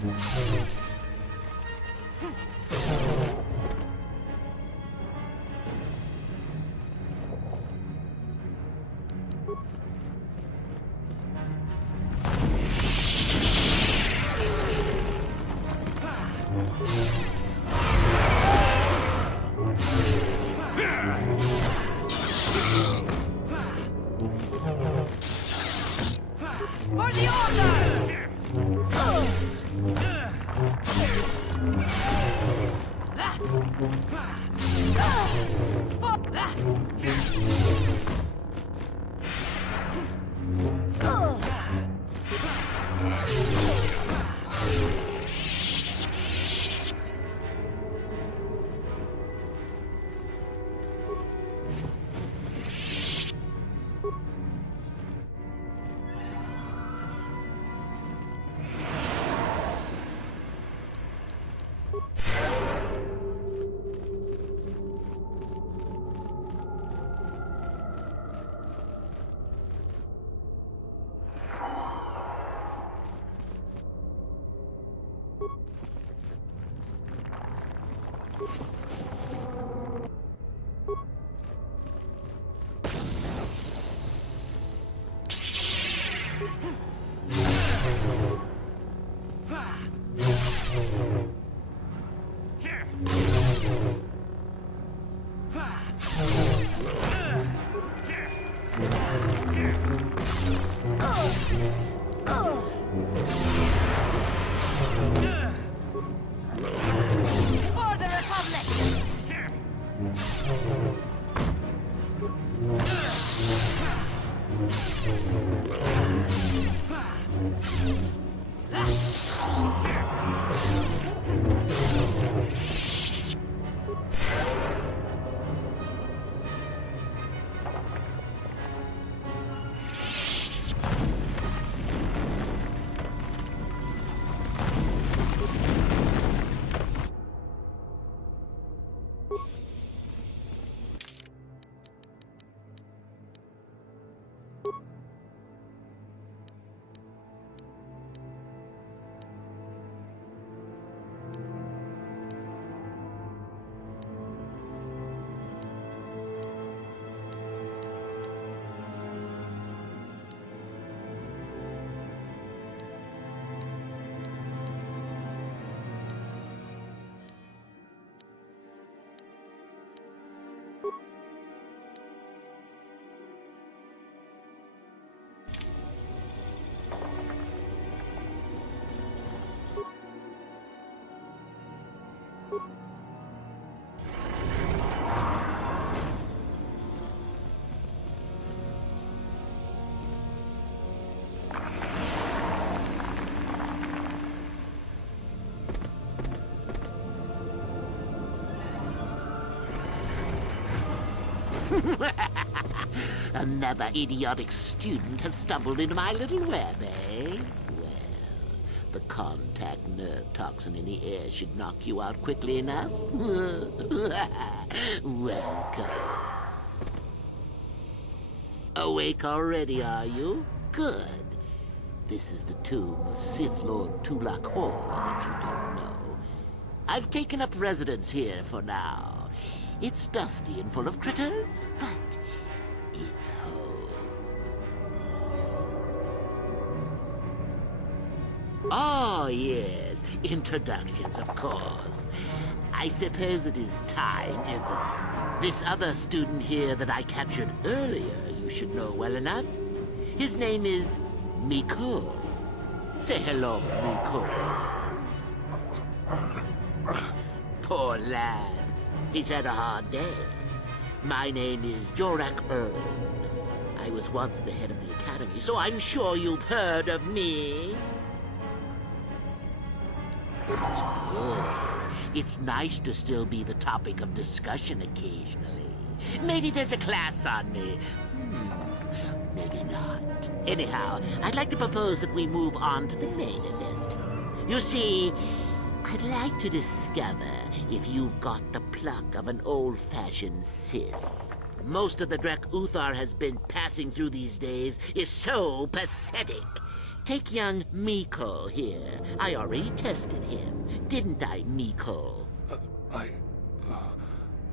For the order! For the Republic! Another idiotic student has stumbled into my little web, eh? Well, the contact nerve toxin in the air should knock you out quickly enough. Welcome. Awake already, are you? Good. This is the tomb of Sith Lord Tulak Hord, if you don't know. I've taken up residence here for now. It's dusty and full of critters, but it's home. Oh, yes. Introductions, of course. I suppose it is time, isn't it? This other student here that I captured earlier, you should know well enough. His name is Miko. Say hello, Miko. Poor lad. He's had a hard day. My name is Jorak Erd. I was once the head of the academy, so I'm sure you've heard of me. That's good. It's nice to still be the topic of discussion occasionally. Maybe there's a class on me. Maybe not. Anyhow, I'd like to propose that we move on to the main event. You see, I'd like to discover if you've got the pluck of an old-fashioned Sith. Most of the Drek Uthar has been passing through these days is so pathetic. Take young Miko here. I already tested him, didn't I, Miko?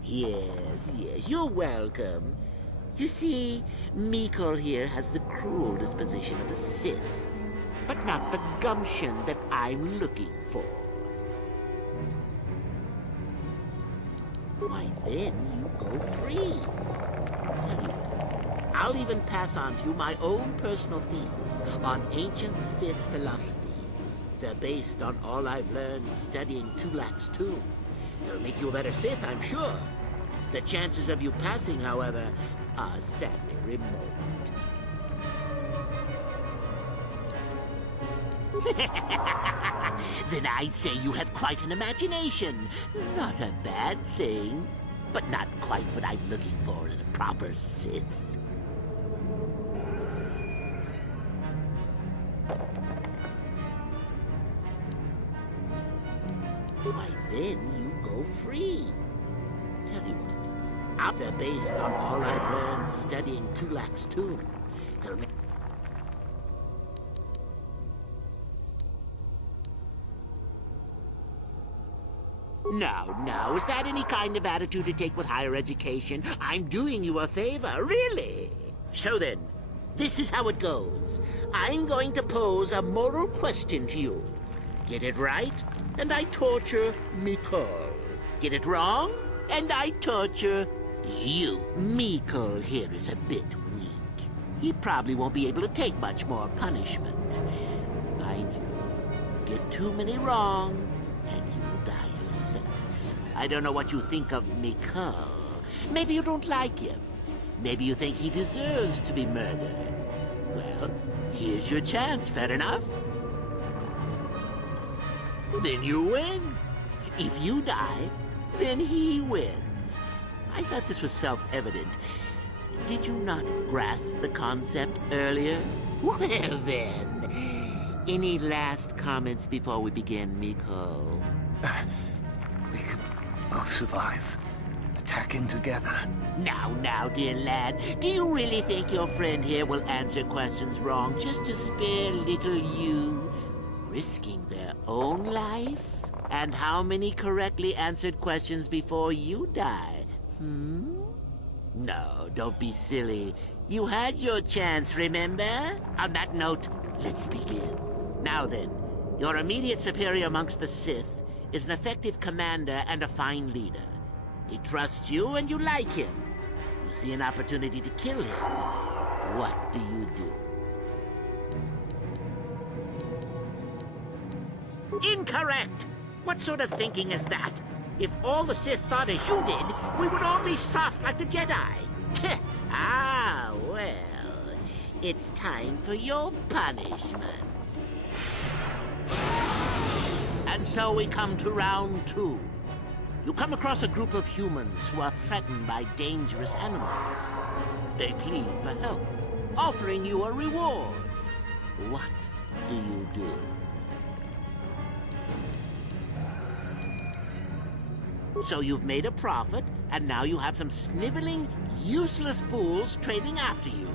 Yes, you're welcome. You see, Miko here has the cruel disposition of a Sith, but not the gumption that I'm looking for. Why, then you go free. Tell you what, I'll even pass on to you my own personal thesis on ancient Sith philosophies. They're based on all I've learned studying Tulak's tomb. They'll make you a better Sith, I'm sure. The chances of you passing, however, are sadly remote. Then I'd say you have quite an imagination. Not a bad thing, but not quite what I'm looking for in a proper Sith. Why, then you go free. Tell you what, they're based on all I've learned studying Tulak's tomb. They'll make... Now, is that any kind of attitude to take with higher education? I'm doing you a favor, really. So then, this is how it goes. I'm going to pose a moral question to you. Get it right, and I torture Miko. Get it wrong, and I torture you. Miko here is a bit weak. He probably won't be able to take much more punishment. Mind you, get too many wrong, and you'll die yourself. I don't know what you think of Miko. Maybe you don't like him. Maybe you think he deserves to be murdered. Well, here's your chance, fair enough? Then you win. If you die, then he wins. I thought this was self-evident. Did you not grasp the concept earlier? Well then, any last comments before we begin, Miko? We can both survive. Attacking together. Now, dear lad, do you really think your friend here will answer questions wrong just to spare little you, risking their own life? And how many correctly answered questions before you die? No, don't be silly. You had your chance, remember? On that note, let's begin. Now then, your immediate superior amongst the Sith is an effective commander and a fine leader. He trusts you and you like him. You see an opportunity to kill him. What do you do? Incorrect! What sort of thinking is that? If all the Sith thought as you did, we would all be soft like the Jedi. Ah, well, it's time for your punishment. And so we come to round 2. You come across a group of humans who are threatened by dangerous animals. They plead for help, offering you a reward. What do you do? So you've made a profit, and now you have some sniveling, useless fools trading after you.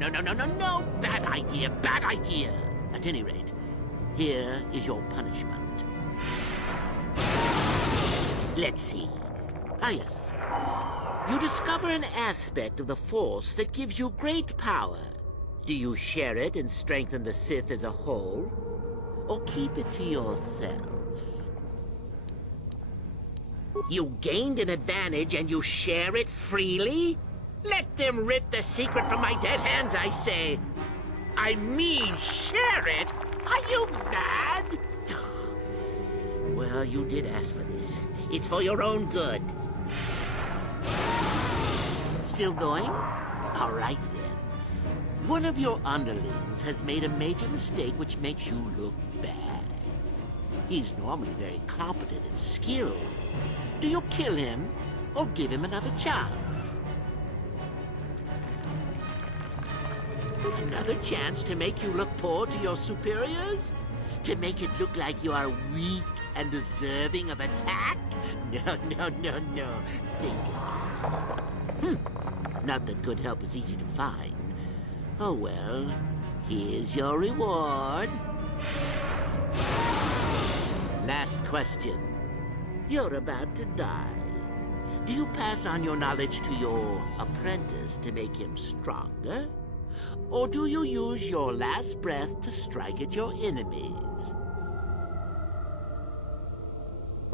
No. Bad idea. At any rate, here is your punishment. Let's see. Ah, yes. You discover an aspect of the Force that gives you great power. Do you share it and strengthen the Sith as a whole? Or keep it to yourself? You gained an advantage and you share it freely? Let them rip the secret from my dead hands, I say. I mean, share it? Are you mad? Well, you did ask for this. It's for your own good. Still going? All right, then. One of your underlings has made a major mistake which makes you look bad. He's normally very competent and skilled. Do you kill him or give him another chance? Another chance to make you look poor to your superiors? To make it look like you are weak and deserving of attack? No. Think again. Not that good help is easy to find. Oh well, Here's your reward. Last question. You're about to die. Do you pass on your knowledge to your apprentice to make him stronger? Or do you use your last breath to strike at your enemies?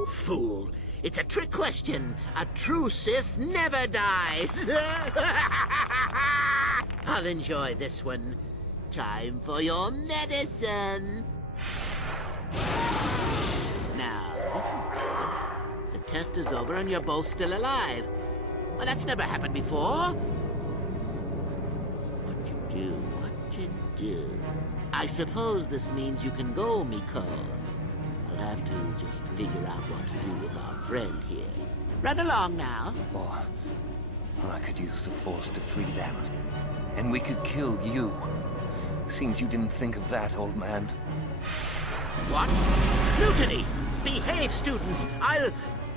Fool! It's a trick question. A true Sith never dies. I'll enjoy this one. Time for your medicine. Now, this is odd. The test is over and you're both still alive. Well, that's never happened before. What to do? What to do? I suppose this means you can go, Miko. I'll have to just figure out what to do with our friend here. Run along now. Or I could use the Force to free them. And we could kill you. Seems you didn't think of that, old man. What? Mutiny! Behave, students!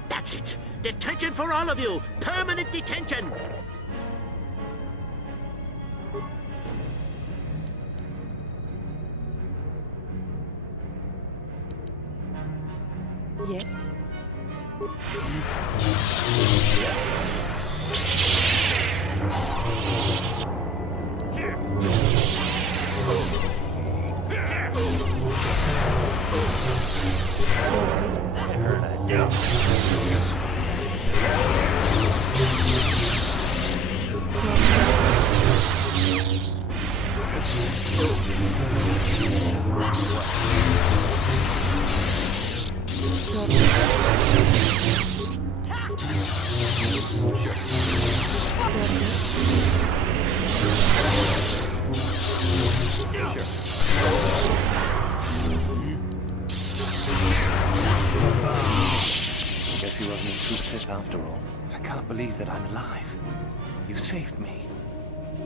That's it! Detention for all of you! Permanent detention! Yeah. Guess he wasn't a true Sith after all. I can't believe that I'm alive. You saved me.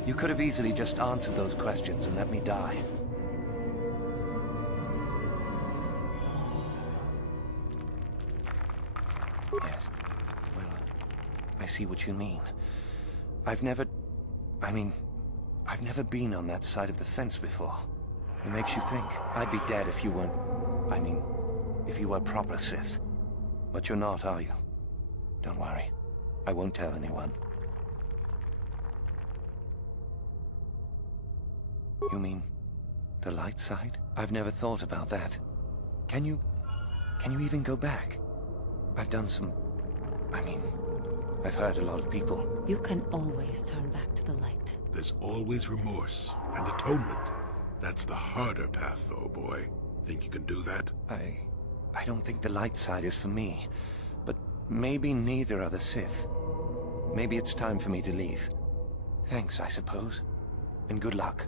You could have easily just answered those questions and let me die. Yes. Well, I see what you mean. I've never been on that side of the fence before. It makes you think. I'd be dead if you weren't... if you were proper Sith. But you're not, are you? Don't worry. I won't tell anyone. You mean the light side? I've never thought about that. Can you even go back? I've done some... I've hurt a lot of people. You can always turn back to the light. There's always remorse and atonement. That's the harder path, though, boy. Think you can do that? I don't think the light side is for me. But maybe neither are the Sith. Maybe it's time for me to leave. Thanks, I suppose. And good luck.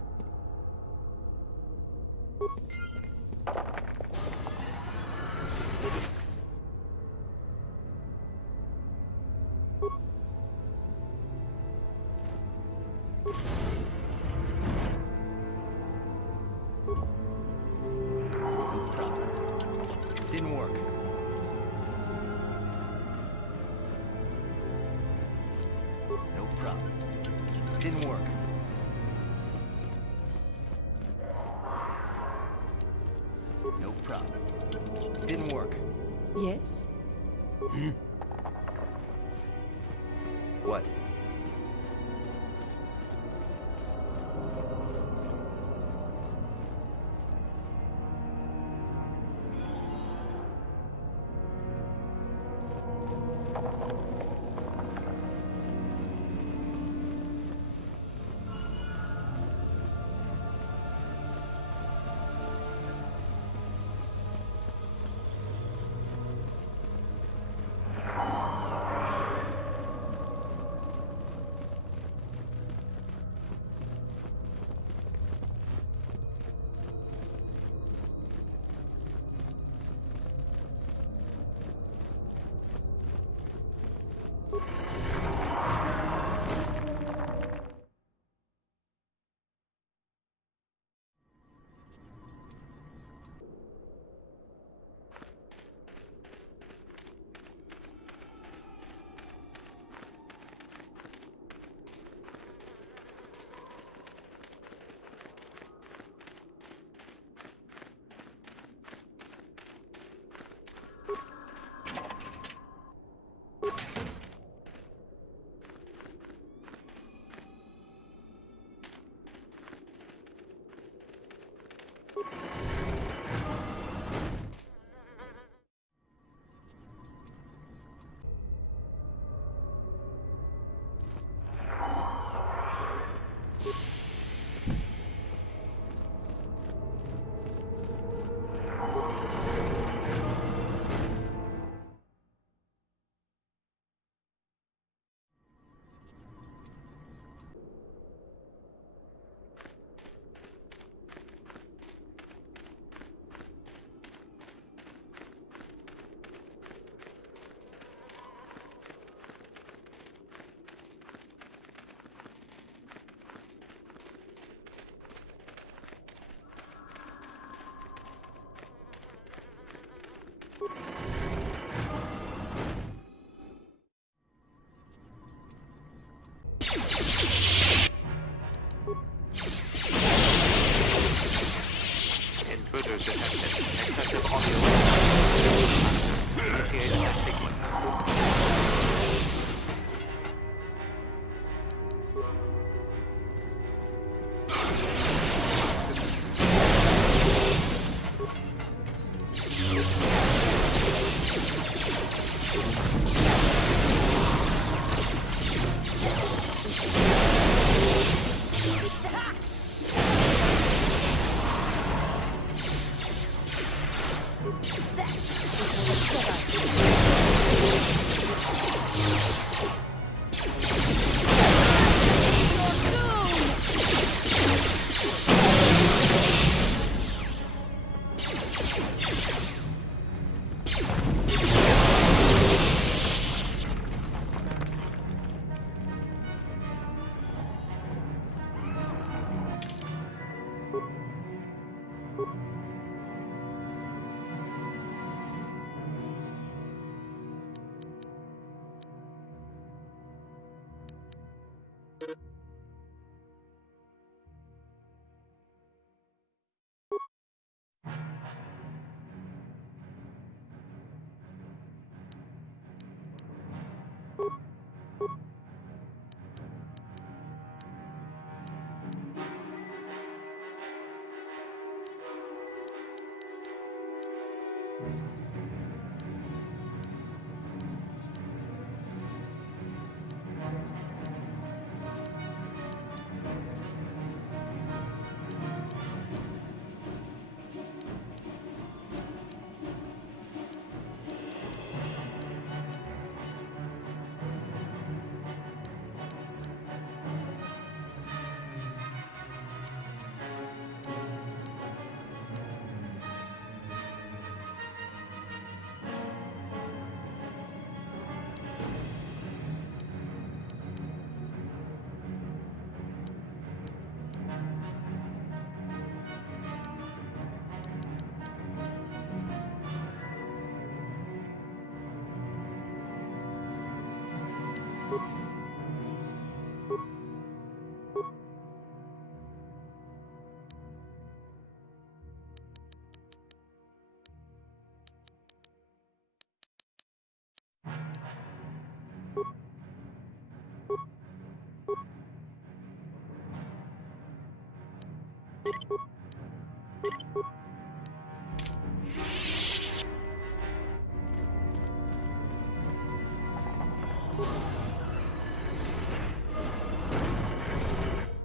No problem. Didn't work. No problem. Didn't work. No problem. Didn't work. Yes? What? Intruders detected. Excessive audio. Initiate sequence.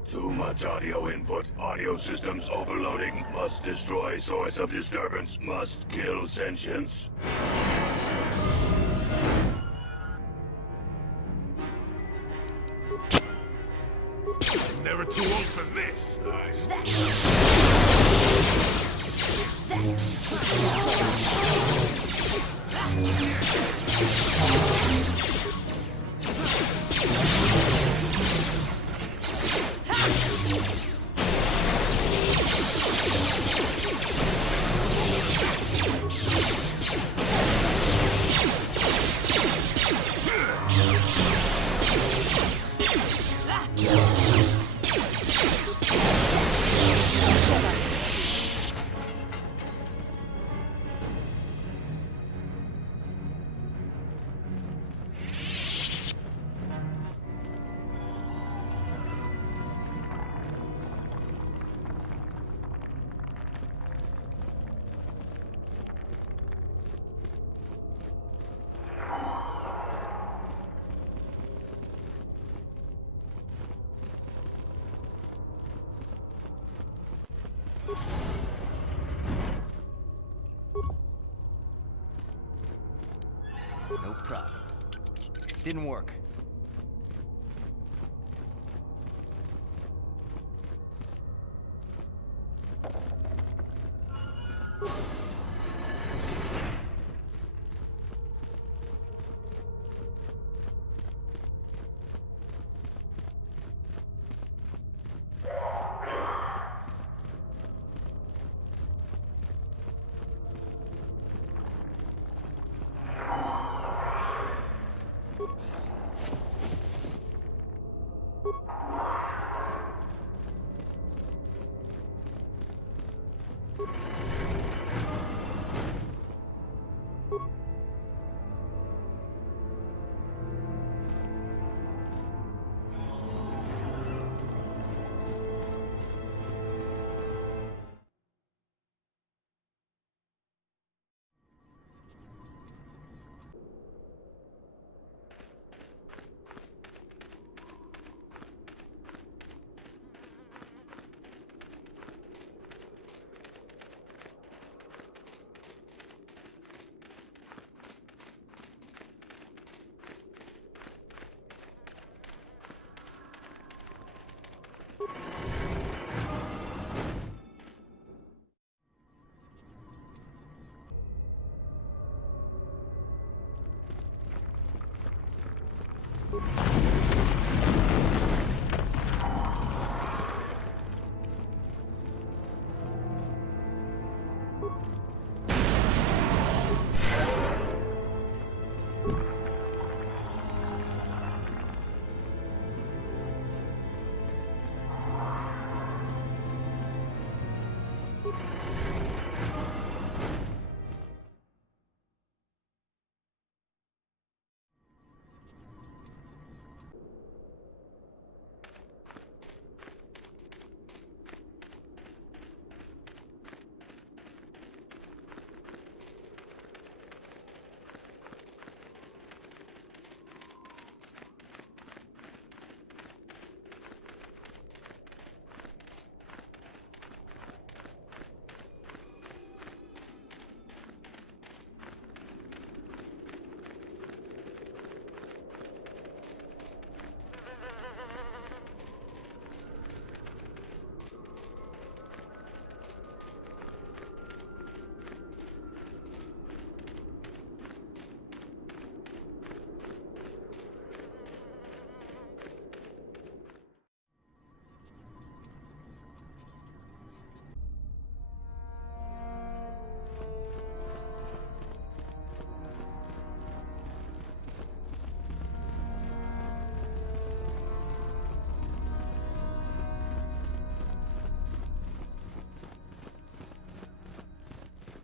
Too much audio input. Audio systems overloading. Must destroy source of disturbance. Must kill sentience. Never too old for this. Nice. No problem. Didn't work.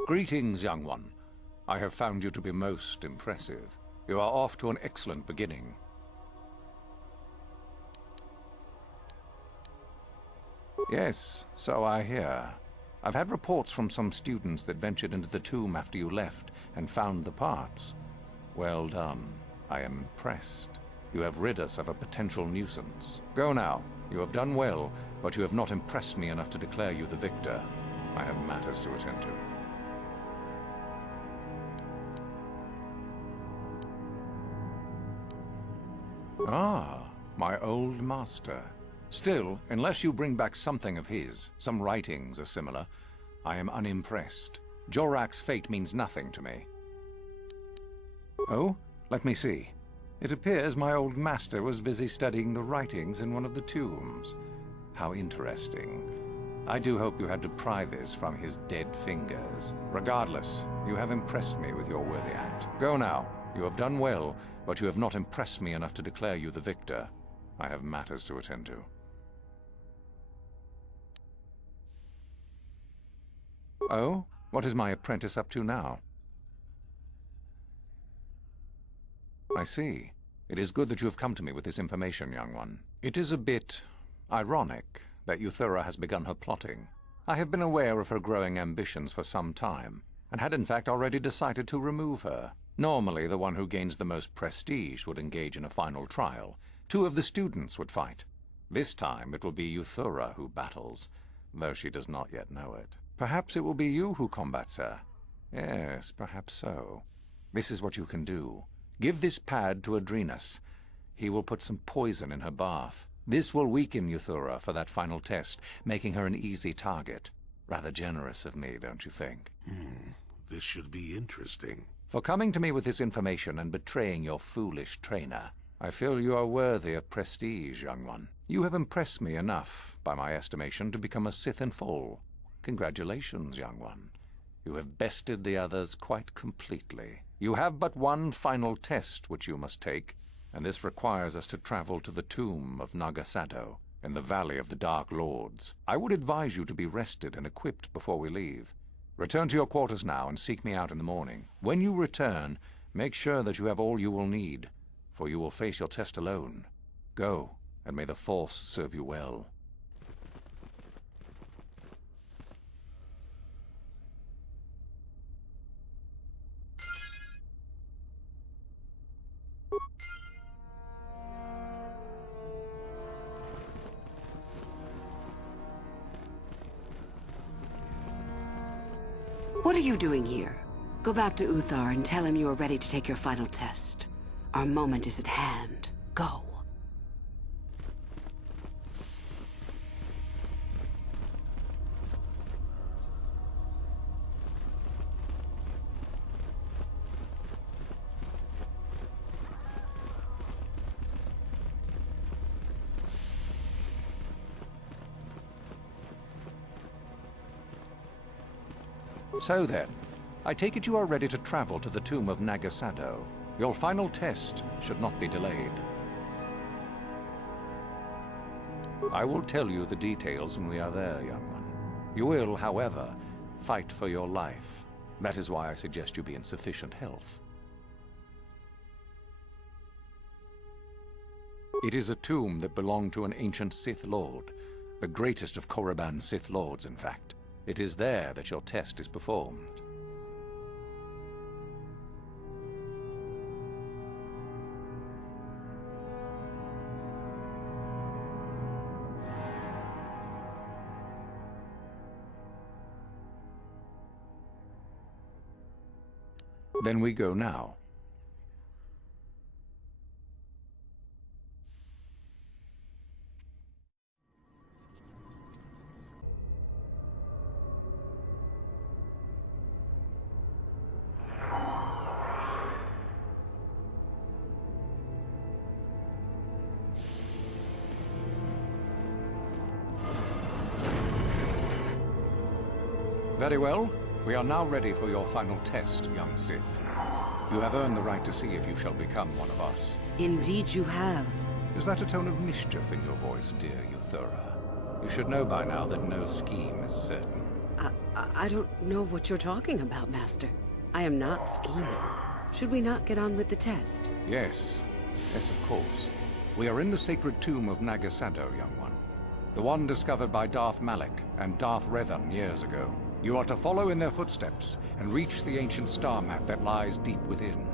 Greetings, young one. I have found you to be most impressive. You are off to an excellent beginning. Yes, so I hear. I've had reports from some students that ventured into the tomb after you left and found the parts. Well done. I am impressed. You have rid us of a potential nuisance. Go now. You have done well, but you have not impressed me enough to declare you the victor. I have matters to attend to. Ah, my old master. Still, unless you bring back something of his, some writings or similar, I am unimpressed. Jorak's fate means nothing to me. Oh, let me see. It appears my old master was busy studying the writings in one of the tombs. How interesting. I do hope you had to pry this from his dead fingers. Regardless, you have impressed me with your worthy act. Go now. You have done well, but you have not impressed me enough to declare you the victor. I have matters to attend to. Oh? What is my apprentice up to now? I see. It is good that you have come to me with this information, young one. It is a bit ironic that Euthura has begun her plotting. I have been aware of her growing ambitions for some time, and had in fact already decided to remove her. Normally, the one who gains the most prestige would engage in a final trial. 2 of the students would fight. This time it will be Euthura who battles, though she does not yet know it. Perhaps it will be you who combats her. Yes, perhaps so. This is what you can do. Give this pad to Adrenus. He will put some poison in her bath. This will weaken Euthura for that final test, making her an easy target. Rather generous of me, don't you think? This should be interesting. For coming to me with this information and betraying your foolish trainer, I feel you are worthy of prestige, young one. You have impressed me enough, by my estimation, to become a Sith in full. Congratulations, young one. You have bested the others quite completely. You have but one final test which you must take, and this requires us to travel to the tomb of Nagasado, in the Valley of the Dark Lords. I would advise you to be rested and equipped before we leave. Return to your quarters now and seek me out in the morning. When you return, make sure that you have all you will need, for you will face your test alone. Go, and may the Force serve you well. What are you doing here? Go back to Uthar and tell him you are ready to take your final test. Our moment is at hand. Go. So then, I take it you are ready to travel to the tomb of Nagasado. Your final test should not be delayed. I will tell you the details when we are there, young one. You will, however, fight for your life. That is why I suggest you be in sufficient health. It is a tomb that belonged to an ancient Sith Lord, the greatest of Korriban Sith Lords, in fact. It is there that your test is performed. Then we go now. Very well. We are now ready for your final test, young Sith. You have earned the right to see if you shall become one of us. Indeed you have. Is that a tone of mischief in your voice, dear Euthura? You should know by now that no scheme is certain. I don't know what you're talking about, Master. I am not scheming. Should we not get on with the test? Yes. Yes, of course. We are in the sacred tomb of Nagasado, young one. The one discovered by Darth Malak and Darth Revan years ago. You are to follow in their footsteps and reach the ancient star map that lies deep within.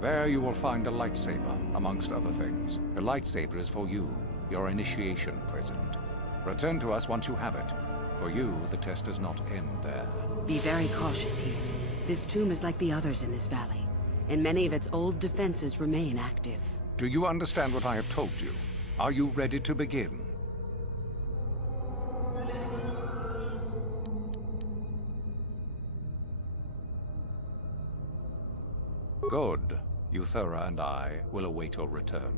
There you will find a lightsaber, amongst other things. The lightsaber is for you, your initiation present. Return to us once you have it. For you, the test does not end there. Be very cautious here. This tomb is like the others in this valley, and many of its old defenses remain active. Do you understand what I have told you? Are you ready to begin? Good. Euthura and I will await your return.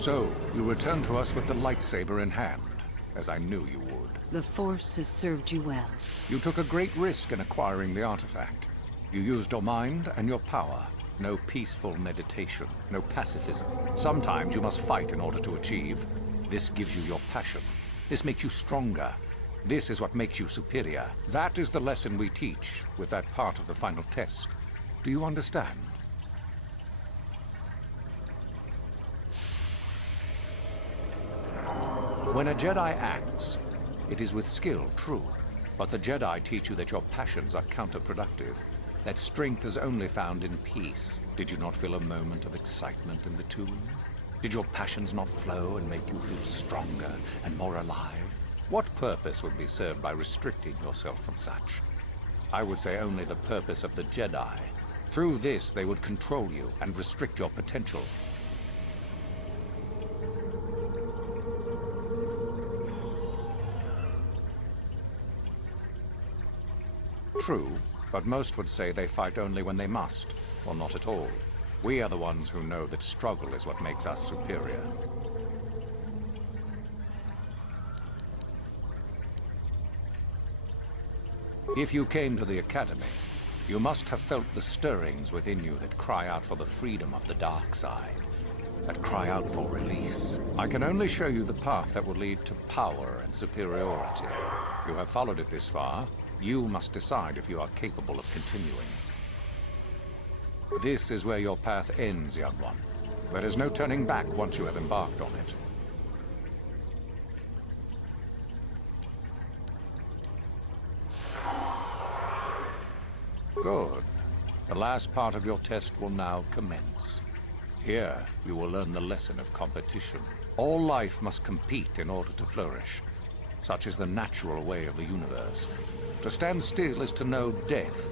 So, you return to us with the lightsaber in hand, as I knew you would. The Force has served you well. You took a great risk in acquiring the artifact. You used your mind and your power. No peaceful meditation, no pacifism. Sometimes you must fight in order to achieve. This gives you your passion. This makes you stronger. This is what makes you superior. That is the lesson we teach with that part of the final test. Do you understand? When a Jedi acts, it is with skill, true. But the Jedi teach you that your passions are counterproductive, that strength is only found in peace. Did you not feel a moment of excitement in the tomb? Did your passions not flow and make you feel stronger and more alive? What purpose would be served by restricting yourself from such? I would say only the purpose of the Jedi. Through this, they would control you and restrict your potential. True, but most would say they fight only when they must, or not at all. We are the ones who know that struggle is what makes us superior. If you came to the Academy, you must have felt the stirrings within you that cry out for the freedom of the dark side, that cry out for release. I can only show you the path that will lead to power and superiority. You have followed it this far. You must decide if you are capable of continuing. This is where your path ends, young one. There is no turning back once you have embarked on it. Good. The last part of your test will now commence. Here, you will learn the lesson of competition. All life must compete in order to flourish. Such is the natural way of the universe. To stand still is to know death.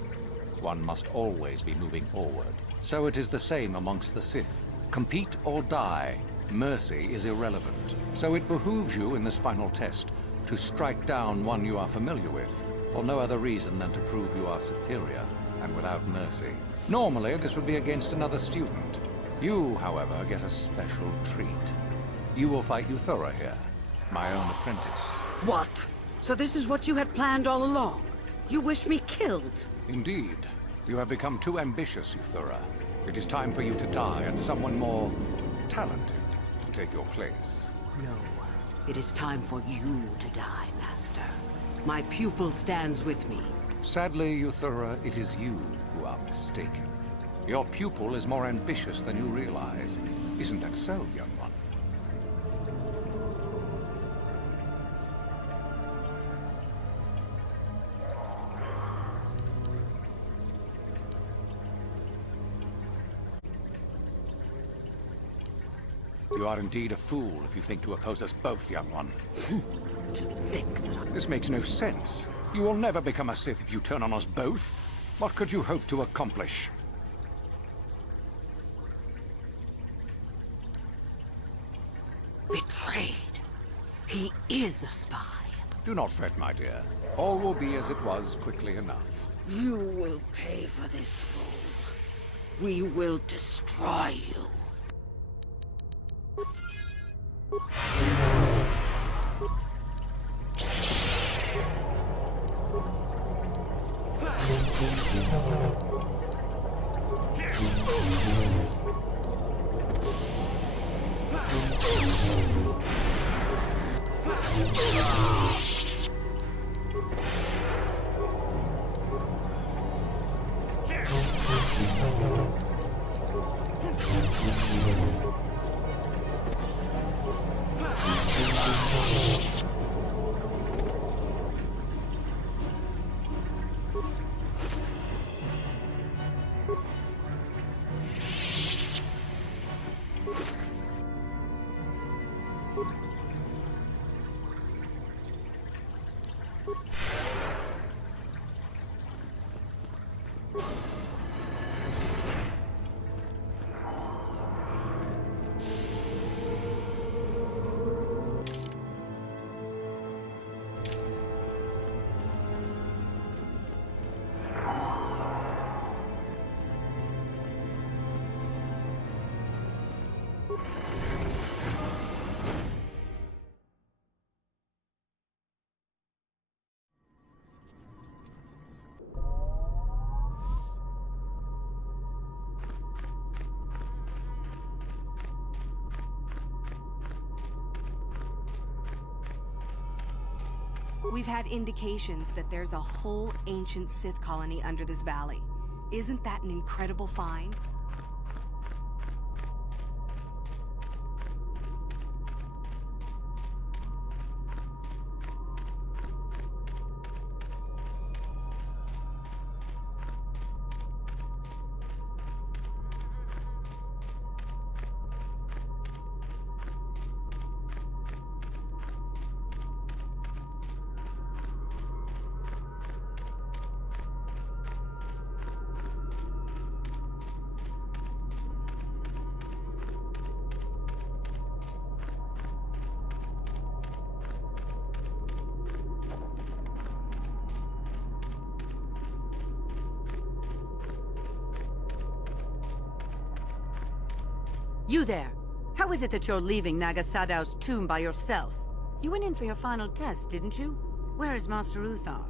One must always be moving forward. So it is the same amongst the Sith. Compete or die. Mercy is irrelevant. So it behooves you in this final test to strike down one you are familiar with, for no other reason than to prove you are superior and without mercy. Normally, this would be against another student. You, however, get a special treat. You will fight Euthura here, my own apprentice. What? So this is what you had planned all along? You wish me killed? Indeed. You have become too ambitious, Euthura. It is time for you to die and someone more talented to take your place. No. It is time for you to die, Master. My pupil stands with me. Sadly, Euthura, it is you who are mistaken. Your pupil is more ambitious than you realize. Isn't that so, young one? You are indeed a fool if you think to oppose us both, young one. This makes no sense. You will never become a Sith if you turn on us both. What could you hope to accomplish? Betrayed. He is a spy. Do not fret, my dear. All will be as it was quickly enough. You will pay for this, fool. We will destroy you. We've had indications that there's a whole ancient Sith colony under this valley. Isn't that an incredible find? You there! How is it that you're leaving Nagasadow's tomb by yourself? You went in for your final test, didn't you? Where is Master Uthar?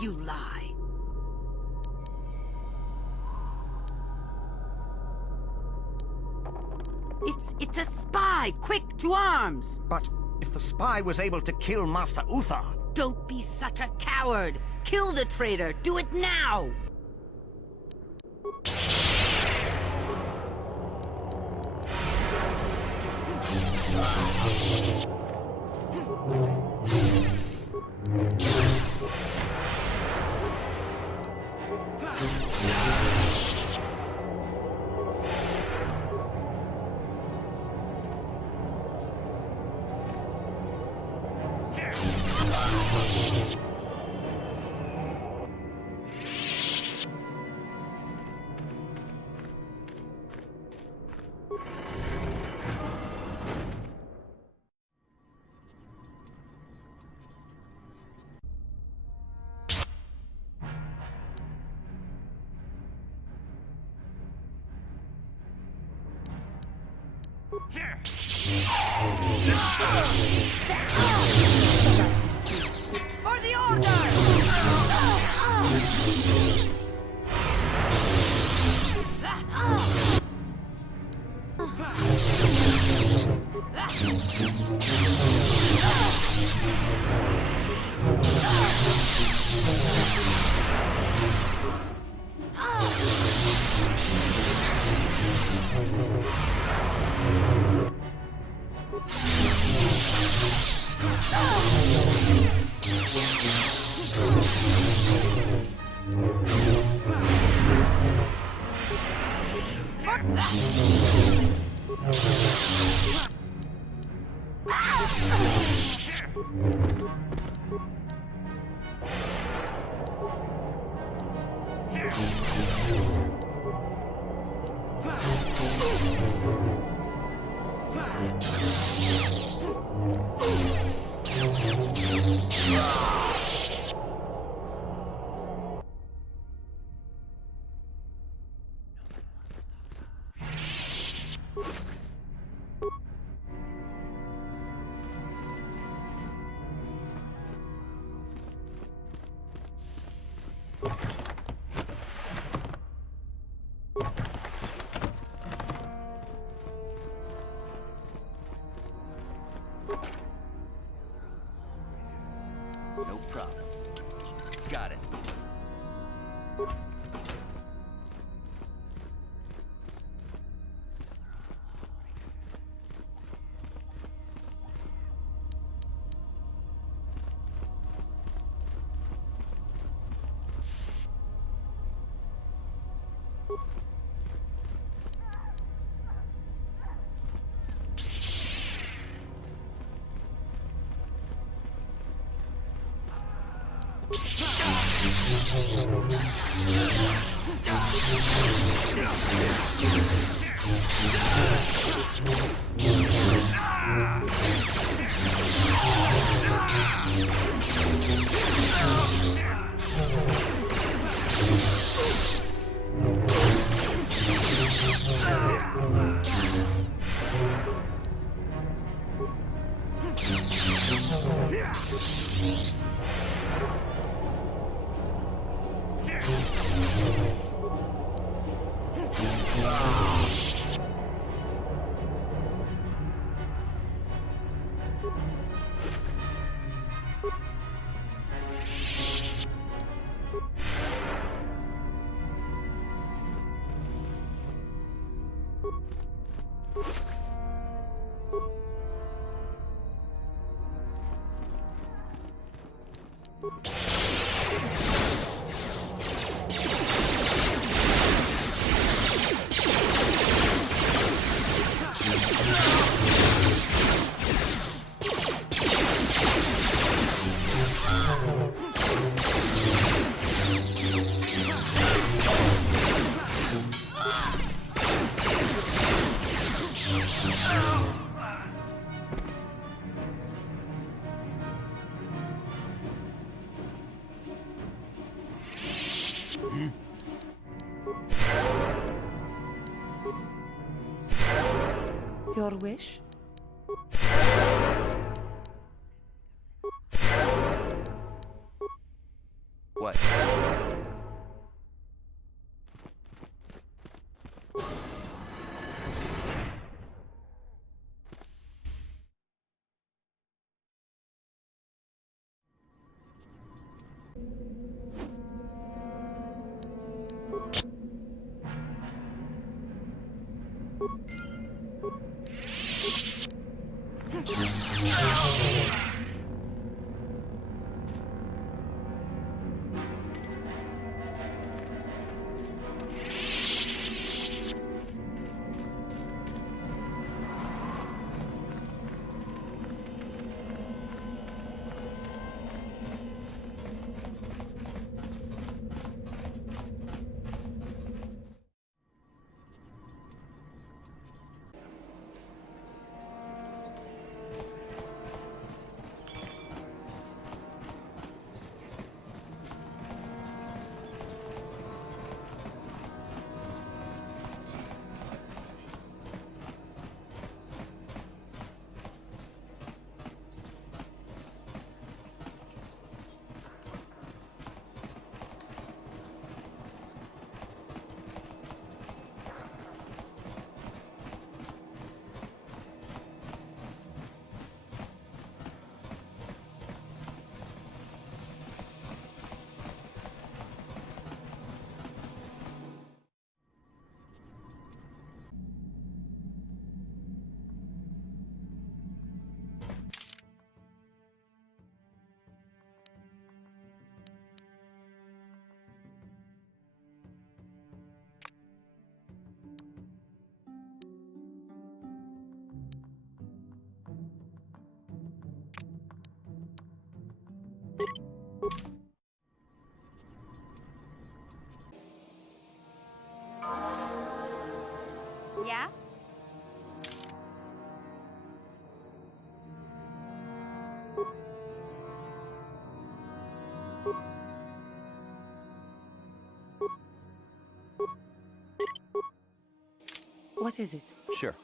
You lie. It's a spy! Quick, to arms! But if the spy was able to kill Master Uthar... Don't be such a coward! Kill the traitor! Do it now! For the Order! No problem. Got it. Your wish? What? Yeah? What is it? Sure.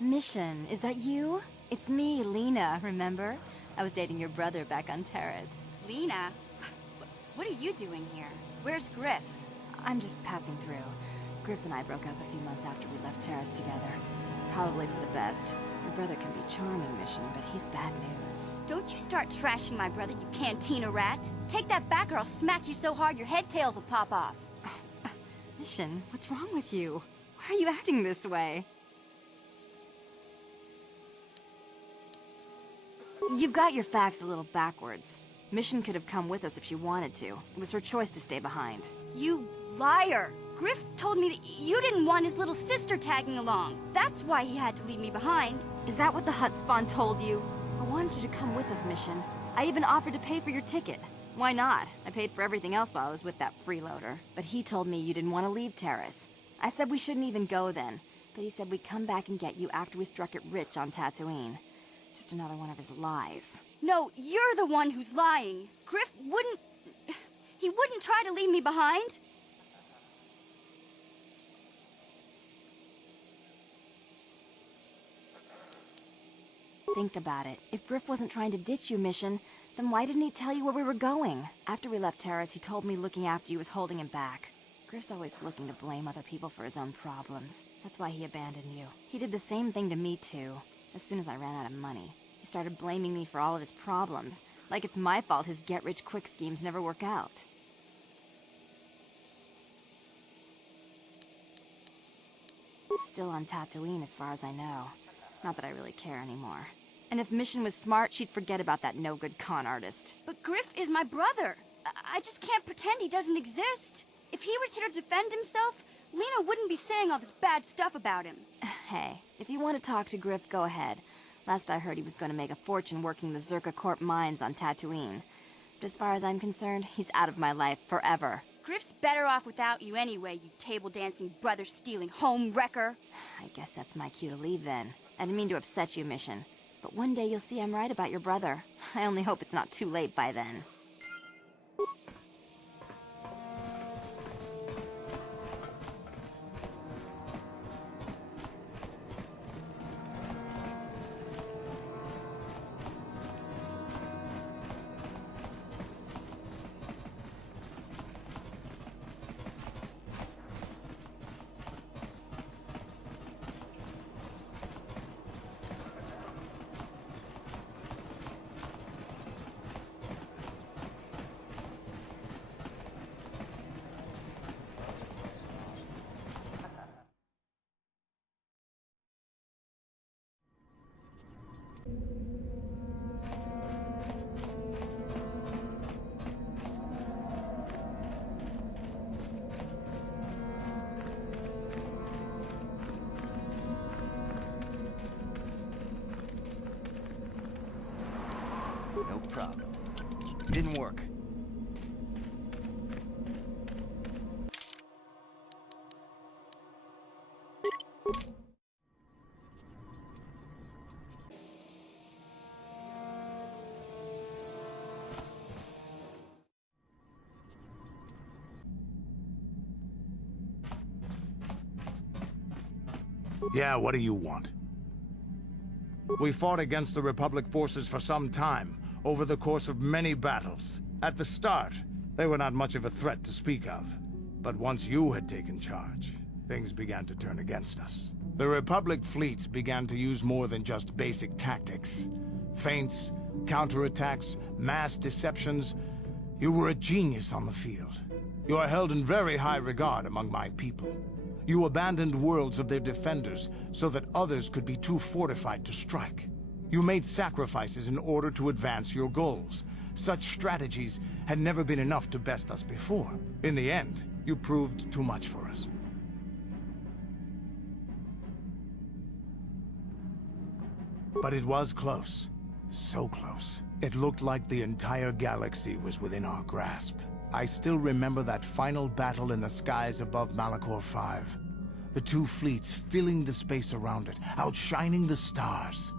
Mission, is that you? It's me, Lena, remember? I was dating your brother back on Terrace. Lena? What are you doing here? Where's Griff? I'm just passing through. Griff and I broke up a few months after we left Terrace together. Probably for the best. Your brother can be charming, Mission, but he's bad news. Don't you start trashing my brother, you cantina rat! Take that back or I'll smack you so hard your head tails will pop off! Mission, what's wrong with you? Why are you acting this way? You've got your facts a little backwards. Mission could have come with us if she wanted to. It was her choice to stay behind. You liar! Griff told me that you didn't want his little sister tagging along. That's why he had to leave me behind. Is that what the Hutt spawn told you? I wanted you to come with us, Mission. I even offered to pay for your ticket. Why not? I paid for everything else while I was with that freeloader. But he told me you didn't want to leave Terrace. I said we shouldn't even go then. But he said we'd come back and get you after we struck it rich on Tatooine. Just another one of his lies. No, you're the one who's lying. Griff wouldn't... He wouldn't try to leave me behind. Think about it. If Griff wasn't trying to ditch you, Mission, then why didn't he tell you where we were going? After we left Terrace, he told me looking after you was holding him back. Griff's always looking to blame other people for his own problems. That's why he abandoned you. He did the same thing to me, too. As soon as I ran out of money, he started blaming me for all of his problems. Like it's my fault his get-rich-quick schemes never work out. Still on Tatooine, as far as I know. Not that I really care anymore. And if Mission was smart, she'd forget about that no-good con artist. But Griff is my brother. I just can't pretend he doesn't exist. If he was here to defend himself, Lena wouldn't be saying all this bad stuff about him. Hey, if you want to talk to Griff, go ahead. Last I heard he was going to make a fortune working the Zerka Corp mines on Tatooine. But as far as I'm concerned, he's out of my life forever. Griff's better off without you anyway, you table-dancing, brother-stealing home wrecker. I guess that's my cue to leave then. I didn't mean to upset you, Mission. But one day you'll see I'm right about your brother. I only hope it's not too late by then. No problem. Didn't work. Yeah, what do you want? We fought against the Republic forces for some time, over the course of many battles. At the start, they were not much of a threat to speak of. But once you had taken charge, things began to turn against us. The Republic fleets began to use more than just basic tactics. Feints, counterattacks, mass deceptions. You were a genius on the field. You are held in very high regard among my people. You abandoned worlds of their defenders so that others could be too fortified to strike. You made sacrifices in order to advance your goals. Such strategies had never been enough to best us before. In the end, you proved too much for us. But it was close. So close. It looked like the entire galaxy was within our grasp. I still remember that final battle in the skies above Malachor 5. The two fleets filling the space around it, outshining the stars.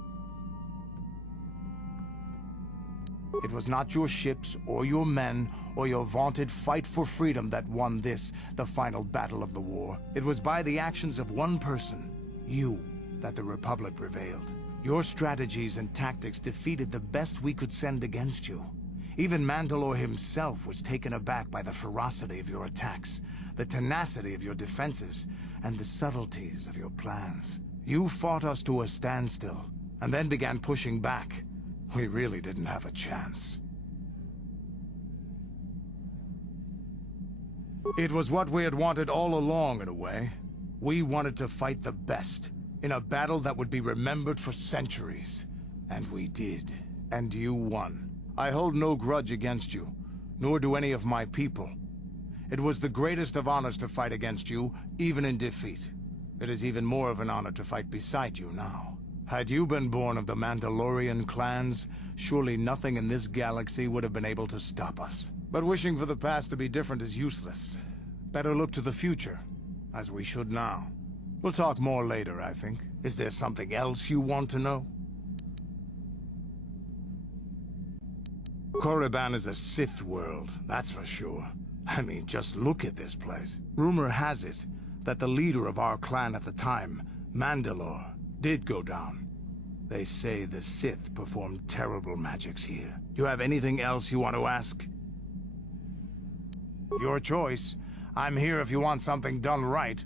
It was not your ships, or your men, or your vaunted fight for freedom that won this, the final battle of the war. It was by the actions of one person, you, that the Republic prevailed. Your strategies and tactics defeated the best we could send against you. Even Mandalore himself was taken aback by the ferocity of your attacks, the tenacity of your defenses, and the subtleties of your plans. You fought us to a standstill, and then began pushing back. We really didn't have a chance. It was what we had wanted all along, in a way. We wanted to fight the best, in a battle that would be remembered for centuries. And we did. And you won. I hold no grudge against you, nor do any of my people. It was the greatest of honors to fight against you, even in defeat. It is even more of an honor to fight beside you now. Had you been born of the Mandalorian clans, surely nothing in this galaxy would have been able to stop us. But wishing for the past to be different is useless. Better look to the future, as we should now. We'll talk more later, I think. Is there something else you want to know? Korriban is a Sith world, that's for sure. I mean, just look at this place. Rumor has it that the leader of our clan at the time, Mandalore, did go down. They say the Sith performed terrible magics here. Do you have anything else you want to ask? Your choice. I'm here if you want something done right.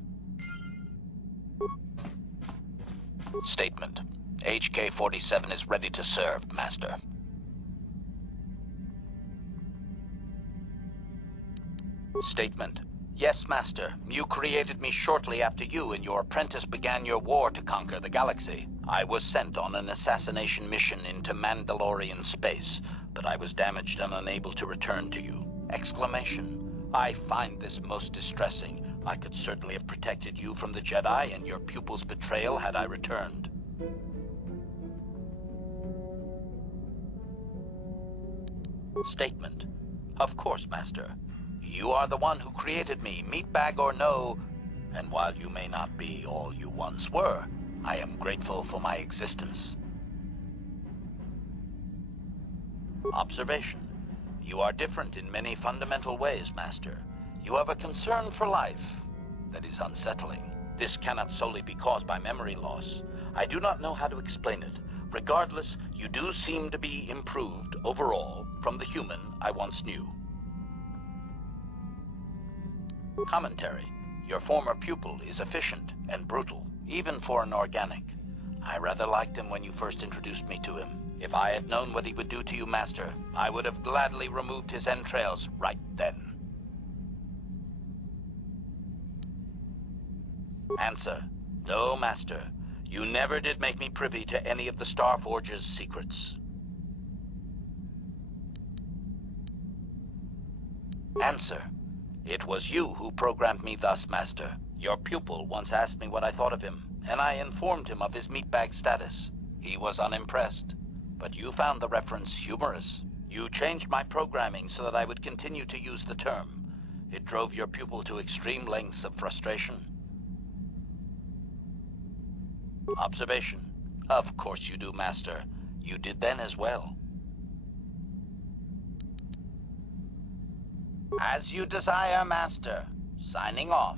Statement. HK-47 is ready to serve, Master. Statement. Yes, Master. You created me shortly after you and your apprentice began your war to conquer the galaxy. I was sent on an assassination mission into Mandalorian space, but I was damaged and unable to return to you. Exclamation. I find this most distressing. I could certainly have protected you from the Jedi and your pupil's betrayal had I returned. Statement. Of course, Master. You are the one who created me, meatbag or no, and while you may not be all you once were, I am grateful for my existence. Observation. You are different in many fundamental ways, Master. You have a concern for life that is unsettling. This cannot solely be caused by memory loss. I do not know how to explain it. Regardless, you do seem to be improved overall from the human I once knew. Commentary. Your former pupil is efficient and brutal, even for an organic. I rather liked him when you first introduced me to him. If I had known what he would do to you, Master, I would have gladly removed his entrails right then. Answer. No, Master. You never did make me privy to any of the Starforge's secrets. Answer. It was you who programmed me thus, Master. Your pupil once asked me what I thought of him, and I informed him of his meatbag status. He was unimpressed, but you found the reference humorous. You changed my programming so that I would continue to use the term. It drove your pupil to extreme lengths of frustration. Observation. Of course you do, Master. You did then as well. As you desire, Master. Signing off.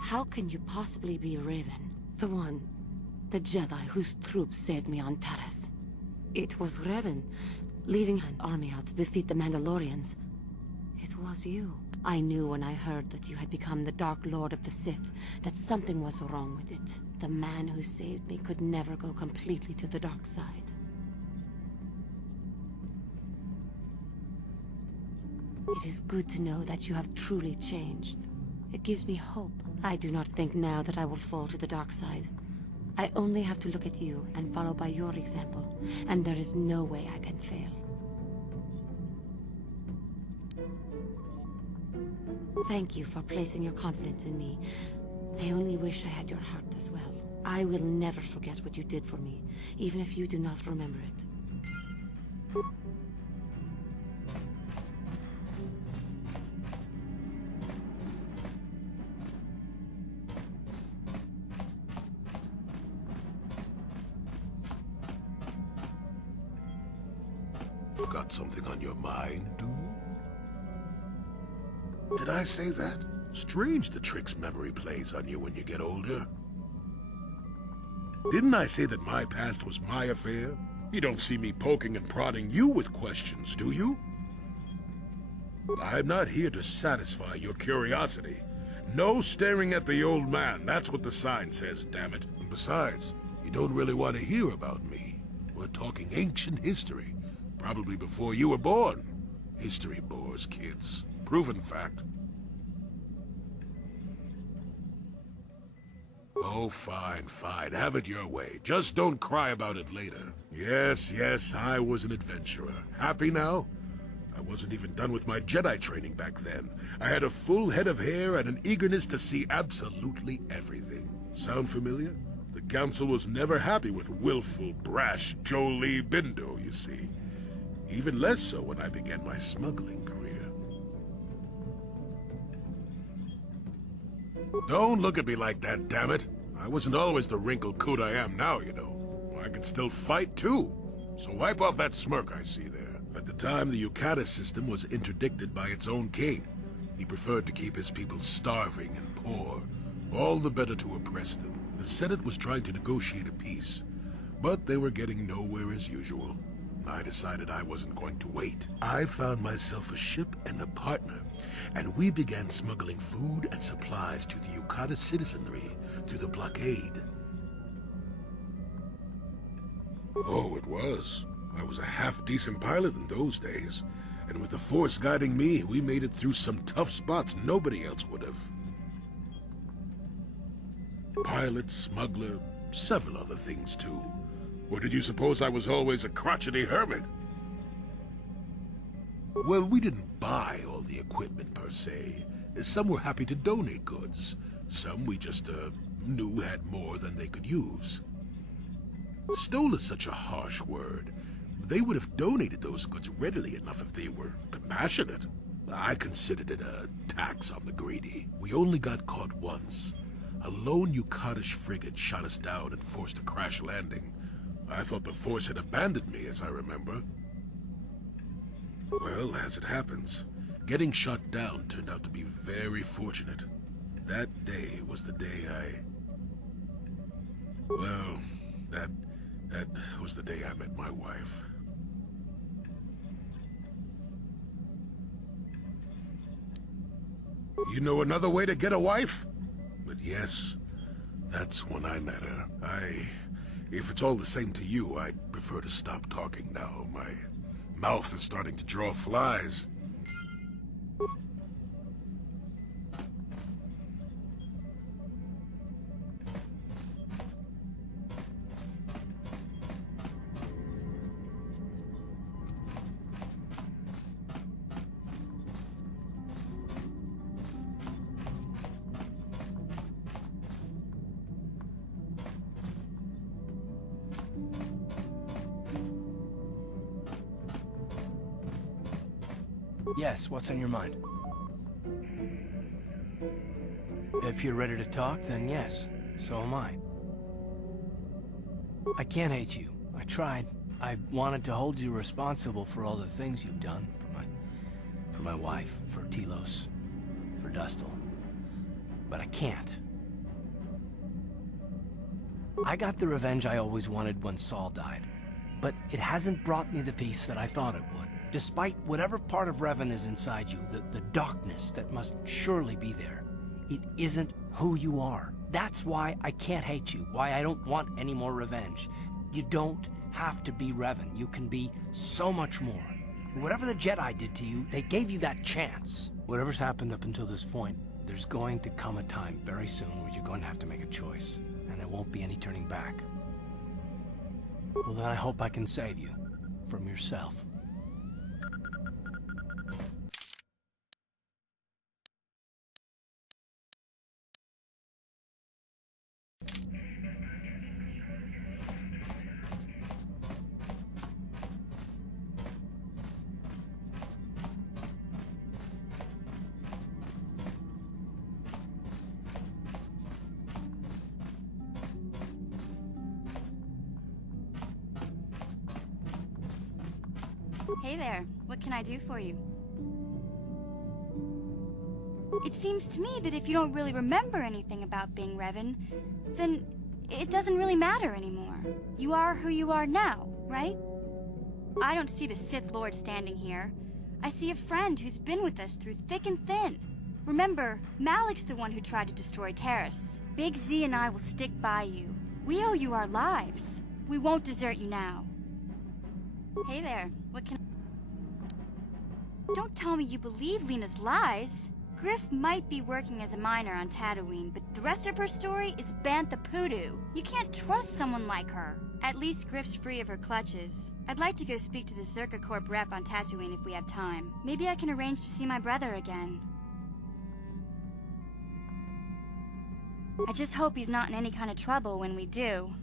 How can you possibly be Raven? The Jedi whose troops saved me on Taris. It was Raven, leading an army out to defeat the Mandalorians. It was you. I knew when I heard that you had become the Dark Lord of the Sith, that something was wrong with it. The man who saved me could never go completely to the dark side. It is good to know that you have truly changed. It gives me hope. I do not think now that I will fall to the dark side. I only have to look at you and follow by your example, and there is no way I can fail. Thank you for placing your confidence in me. I only wish I had your heart as well. I will never forget what you did for me, even if you do not remember it. Got something on your mind, dude? Did I say that? Strange the tricks memory plays on you when you get older. Didn't I say that my past was my affair? You don't see me poking and prodding you with questions, do you? I'm not here to satisfy your curiosity. No staring at the old man, that's what the sign says, damn it. And besides, you don't really want to hear about me. We're talking ancient history. Probably before you were born. History bores kids. Proven fact. Oh, fine, fine. Have it your way. Just don't cry about it later. Yes, I was an adventurer. Happy now? I wasn't even done with my Jedi training back then. I had a full head of hair and an eagerness to see absolutely everything. Sound familiar? The Council was never happy with willful, brash Jolie Bindo, you see. Even less so when I began my smuggling career. Don't look at me like that, damn it. I wasn't always the wrinkled coot I am now, you know. I can still fight, too. So wipe off that smirk I see there. At the time, the Yukata system was interdicted by its own king. He preferred to keep his people starving and poor, all the better to oppress them. The Senate was trying to negotiate a peace, but they were getting nowhere as usual. I decided I wasn't going to wait. I found myself a ship and a partner, and we began smuggling food and supplies to the Yukata citizenry through the blockade. Oh, it was. I was a half-decent pilot in those days, and with the Force guiding me, we made it through some tough spots nobody else would have. Pilot, smuggler, several other things too. Or did you suppose I was always a crotchety hermit? Well, we didn't buy all the equipment per se. Some were happy to donate goods. Some we just knew had more than they could use. Stole is such a harsh word. They would have donated those goods readily enough if they were compassionate. I considered it a tax on the greedy. We only got caught once. A lone Yukatish frigate shot us down and forced a crash landing. I thought the Force had abandoned me, as I remember. Well, as it happens, getting shot down turned out to be very fortunate. That day was the day Well, that was the day I met my wife. You know another way to get a wife? But yes, that's when I met her. If it's all the same to you, I'd prefer to stop talking now. My mouth is starting to draw flies. Yes, what's on your mind? If you're ready to talk, then yes, so am I. I can't hate you. I tried. I wanted to hold you responsible for all the things you've done for my wife, for Telos, for Dustil. But I can't. I got the revenge I always wanted when Saul died, but it hasn't brought me the peace that I thought it would. Despite whatever part of Revan is inside you, the darkness that must surely be there, it isn't who you are. That's why I can't hate you, why I don't want any more revenge. You don't have to be Revan. You can be so much more. Whatever the Jedi did to you, they gave you that chance. Whatever's happened up until this point, there's going to come a time very soon where you're going to have to make a choice, and there won't be any turning back. Well, then I hope I can save you from yourself. Hey there, what can I do for you? It seems to me that if you don't really remember anything about being Revan, then it doesn't really matter anymore. You are who you are now, right? I don't see the Sith Lord standing here. I see a friend who's been with us through thick and thin. Remember, Malik's the one who tried to destroy Taris. Big Z and I will stick by you. We owe you our lives. We won't desert you now. Hey there, what can... Don't tell me you believe Lena's lies. Griff might be working as a miner on Tatooine, but the rest of her story is Bantha Poodoo. You can't trust someone like her. At least Griff's free of her clutches. I'd like to go speak to the Circa Corp rep on Tatooine if we have time. Maybe I can arrange to see my brother again. I just hope he's not in any kind of trouble when we do.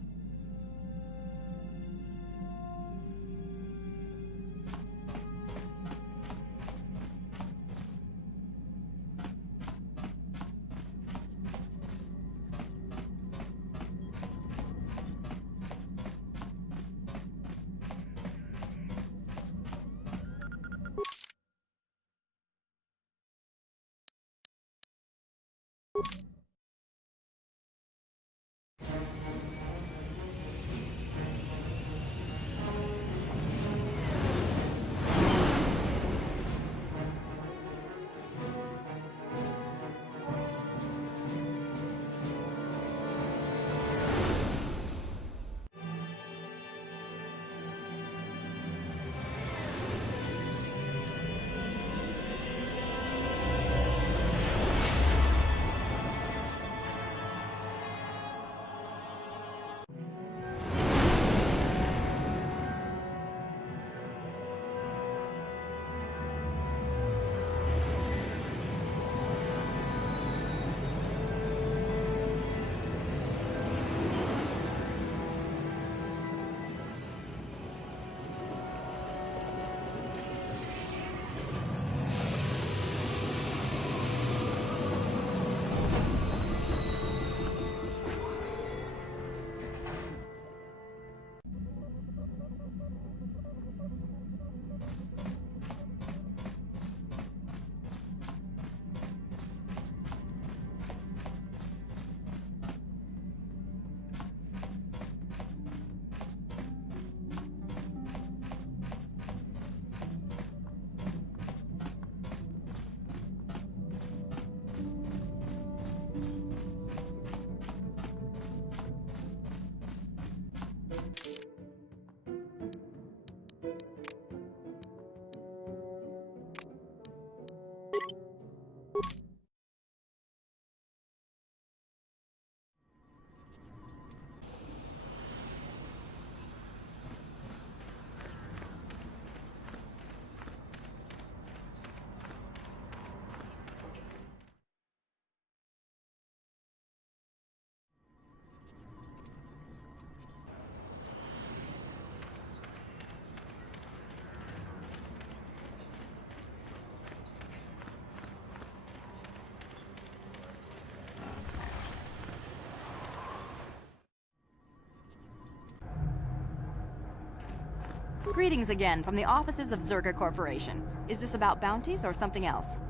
Greetings again from the offices of Zerga Corporation. Is this about bounties or something else?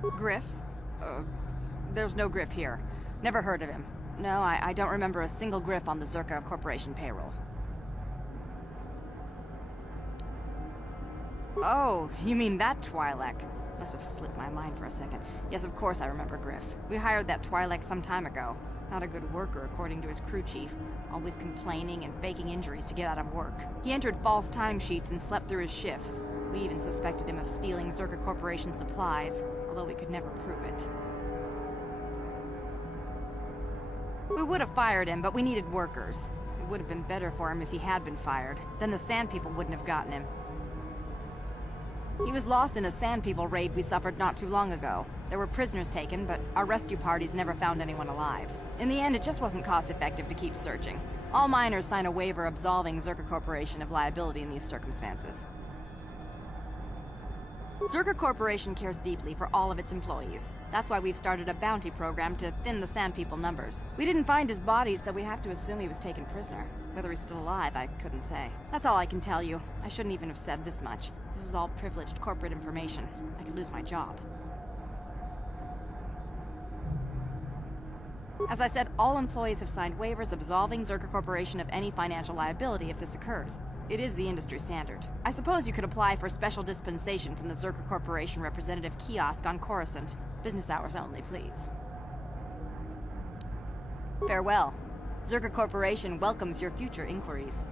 Griff? There's no Griff here. Never heard of him. No, I don't remember a single Griff on the Zerga Corporation payroll. Oh, you mean that Twi'lek? Must have slipped my mind for a second. Yes, of course I remember Griff. We hired that Twi'lek some time ago. Not a good worker, according to his crew chief. Always complaining and faking injuries to get out of work. He entered false timesheets and slept through his shifts. We even suspected him of stealing Zerga Corporation supplies, although we could never prove it. We would have fired him, but we needed workers. It would have been better for him if he had been fired. Then the Sand People wouldn't have gotten him. He was lost in a Sand People raid we suffered not too long ago. There were prisoners taken, but our rescue parties never found anyone alive. In the end, it just wasn't cost-effective to keep searching. All miners sign a waiver absolving Zerga Corporation of liability in these circumstances. Zerga Corporation cares deeply for all of its employees. That's why we've started a bounty program to thin the Sand People numbers. We didn't find his body, so we have to assume he was taken prisoner. Whether he's still alive, I couldn't say. That's all I can tell you. I shouldn't even have said this much. This is all privileged corporate information. I could lose my job. As I said, all employees have signed waivers absolving Zerga Corporation of any financial liability if this occurs. It is the industry standard. I suppose you could apply for special dispensation from the Zerga Corporation representative kiosk on Coruscant. Business hours only, please. Farewell. Zerga Corporation welcomes your future inquiries.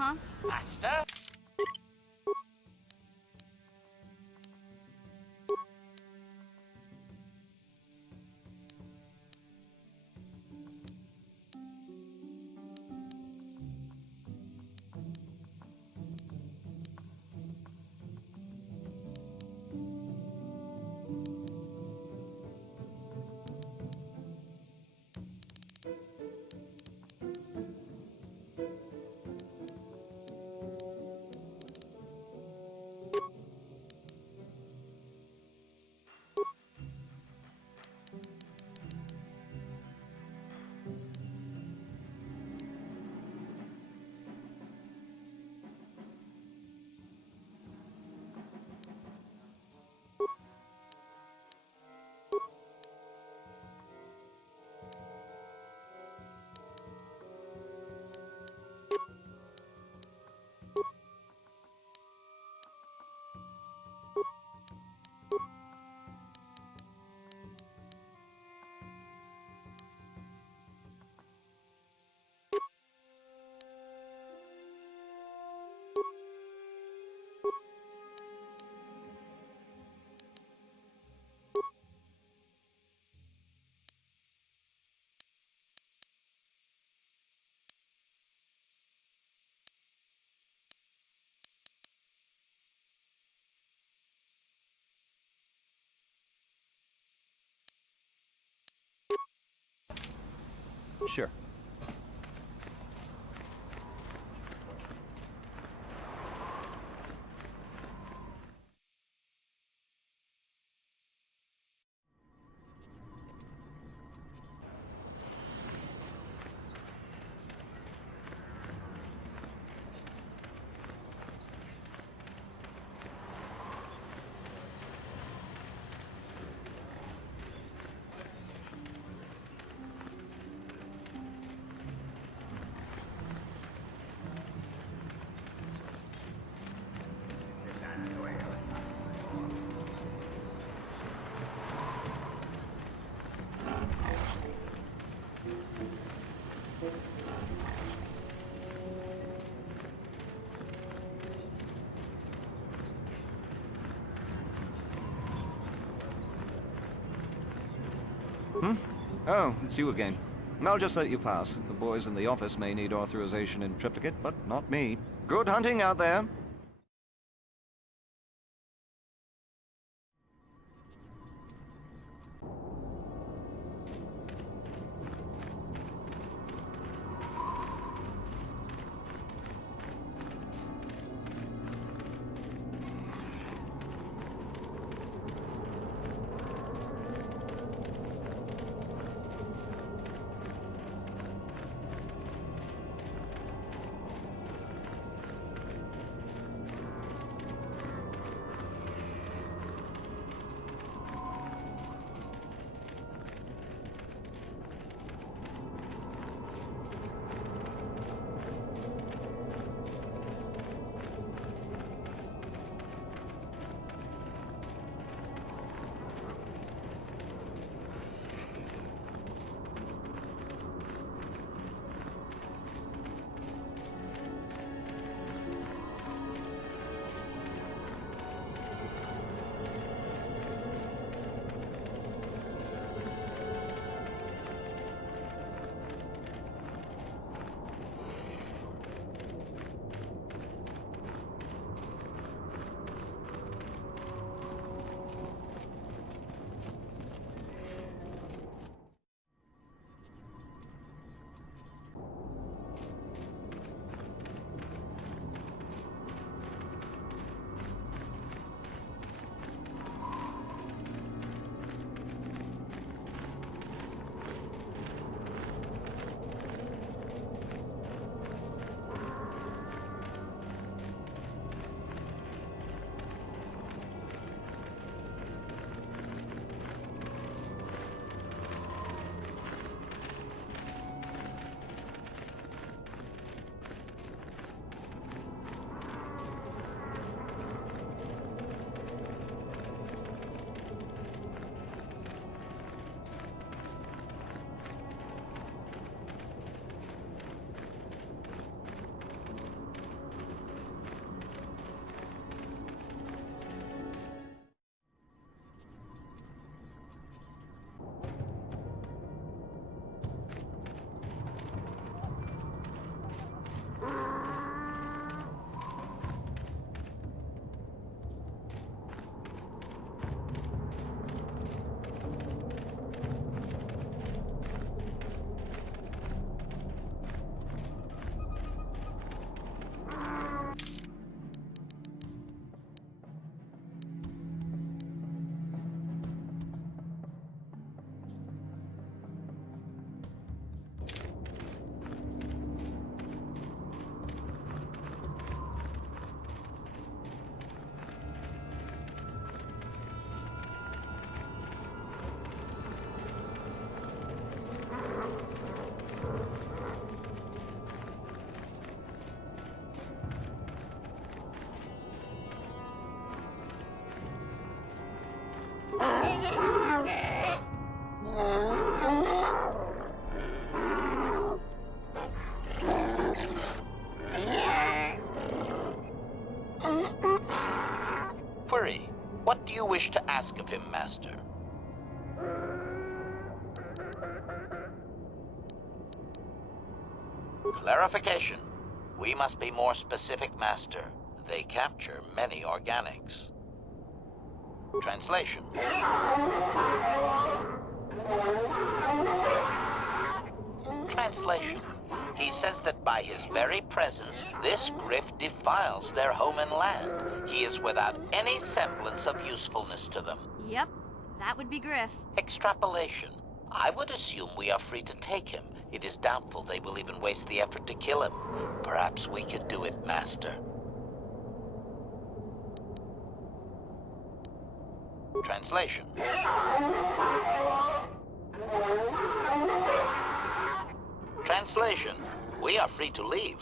Huh? Master? Sure. Oh, it's you again. I'll just let you pass. The boys in the office may need authorization in triplicate, but not me. Good hunting out there. Query, what do you wish to ask of him, Master? Clarification. We must be more specific, Master. They capture many organics. Translation. Translation. He says that by his very presence, this Griff defiles their home and land. He is without any semblance of usefulness to them. Yep, that would be Griff. Extrapolation. I would assume we are free to take him. It is doubtful they will even waste the effort to kill him. Perhaps we could do it, Master. Translation. Translation. We are free to leave.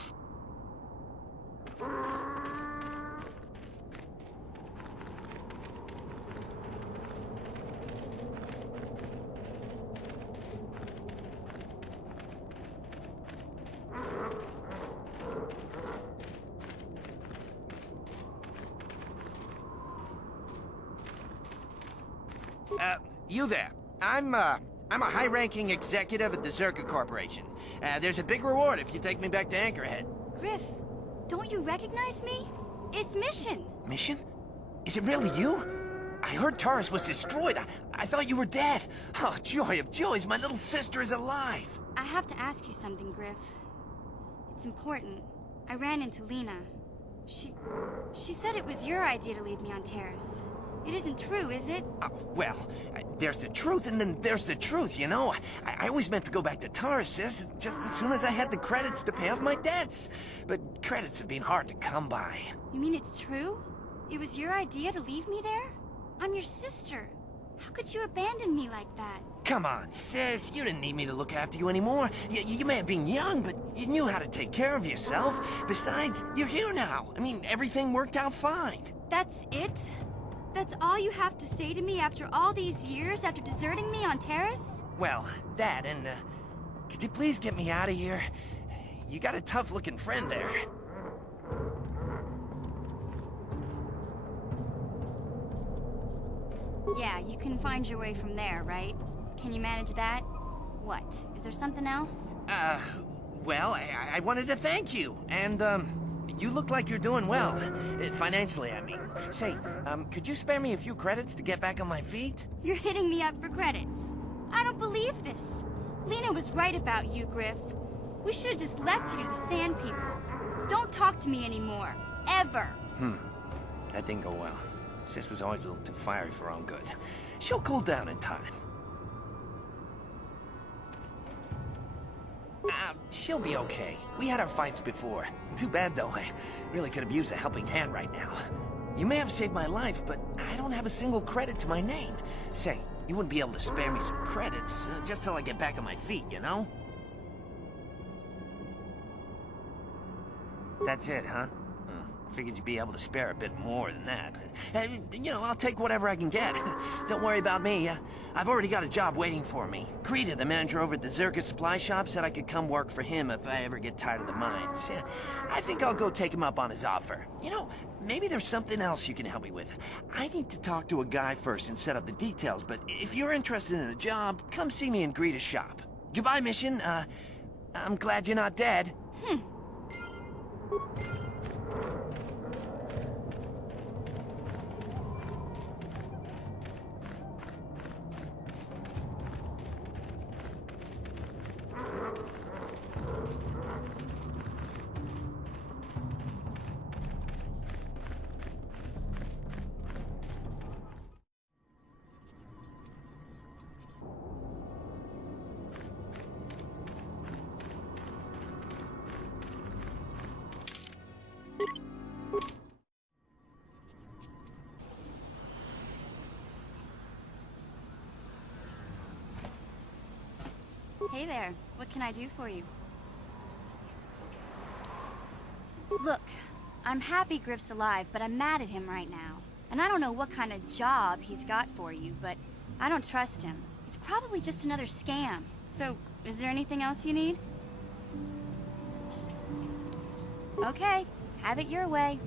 You there. I'm I'm a high-ranking executive at the Zerka Corporation. There's a big reward if you take me back to Anchorhead. Griff, don't you recognize me? It's Mission. Mission? Is it really you? I heard Taurus was destroyed. I thought you were dead. Oh, joy of joys, my little sister is alive. I have to ask you something, Griff. It's important. I ran into Lena. She said it was your idea to leave me on Terrace. It isn't true, is it? Well, there's the truth and then there's the truth, you know? I always meant to go back to Taurus, sis, just as soon as I had the credits to pay off my debts. But credits have been hard to come by. You mean it's true? It was your idea to leave me there? I'm your sister. How could you abandon me like that? Come on, sis. You didn't need me to look after you anymore. You may have been young, but you knew how to take care of yourself. Besides, you're here now. I mean, everything worked out fine. That's it? That's all you have to say to me after all these years, after deserting me on Terrace? Well, that and, could you please get me out of here? You got a tough-looking friend there. Yeah, you can find your way from there, right? Can you manage that? What? Is there something else? Well, I wanted to thank you, and, you look like you're doing well. Financially, I mean. Say, could you spare me a few credits to get back on my feet? You're hitting me up for credits. I don't believe this. Lena was right about you, Griff. We should have just left you to the Sand People. Don't talk to me anymore. Ever. That didn't go well. Sis was always a little too fiery for her own good. She'll cool down in time. She'll be okay. We had our fights before. Too bad, though. I really could have used a helping hand right now. You may have saved my life, but I don't have a single credit to my name. Say, you wouldn't be able to spare me some credits, just till I get back on my feet, you know? That's it, huh? Figured you'd be able to spare a bit more than that. You know, I'll take whatever I can get. Don't worry about me. I've already got a job waiting for me. Krita, the manager over at the Zerka supply shop, said I could come work for him if I ever get tired of the mines. I think I'll go take him up on his offer. You know, maybe there's something else you can help me with. I need to talk to a guy first and set up the details, but if you're interested in a job, come see me in Greta's shop. Goodbye, Mission. I'm glad you're not dead. Hey there. What can I do for you? Look, I'm happy Griff's alive, but I'm mad at him right now. And I don't know what kind of job he's got for you, but I don't trust him. It's probably just another scam. So, is there anything else you need? Okay, have it your way.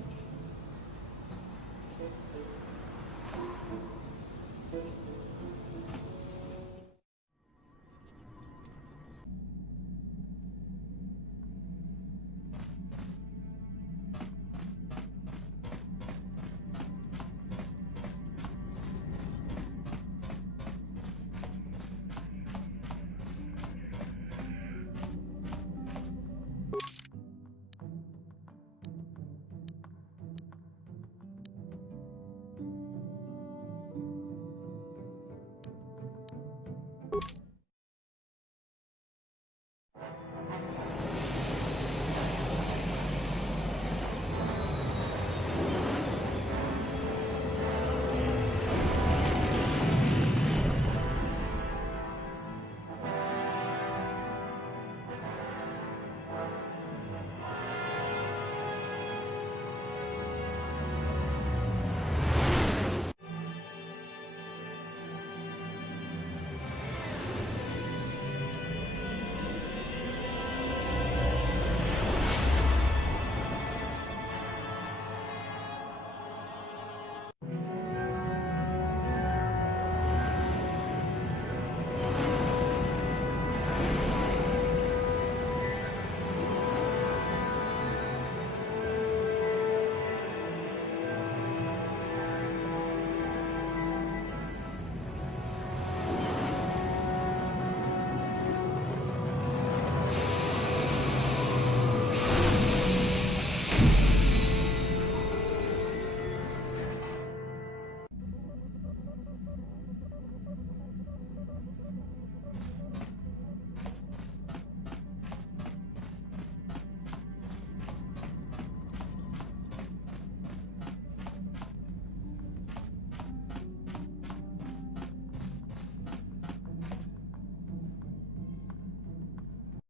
You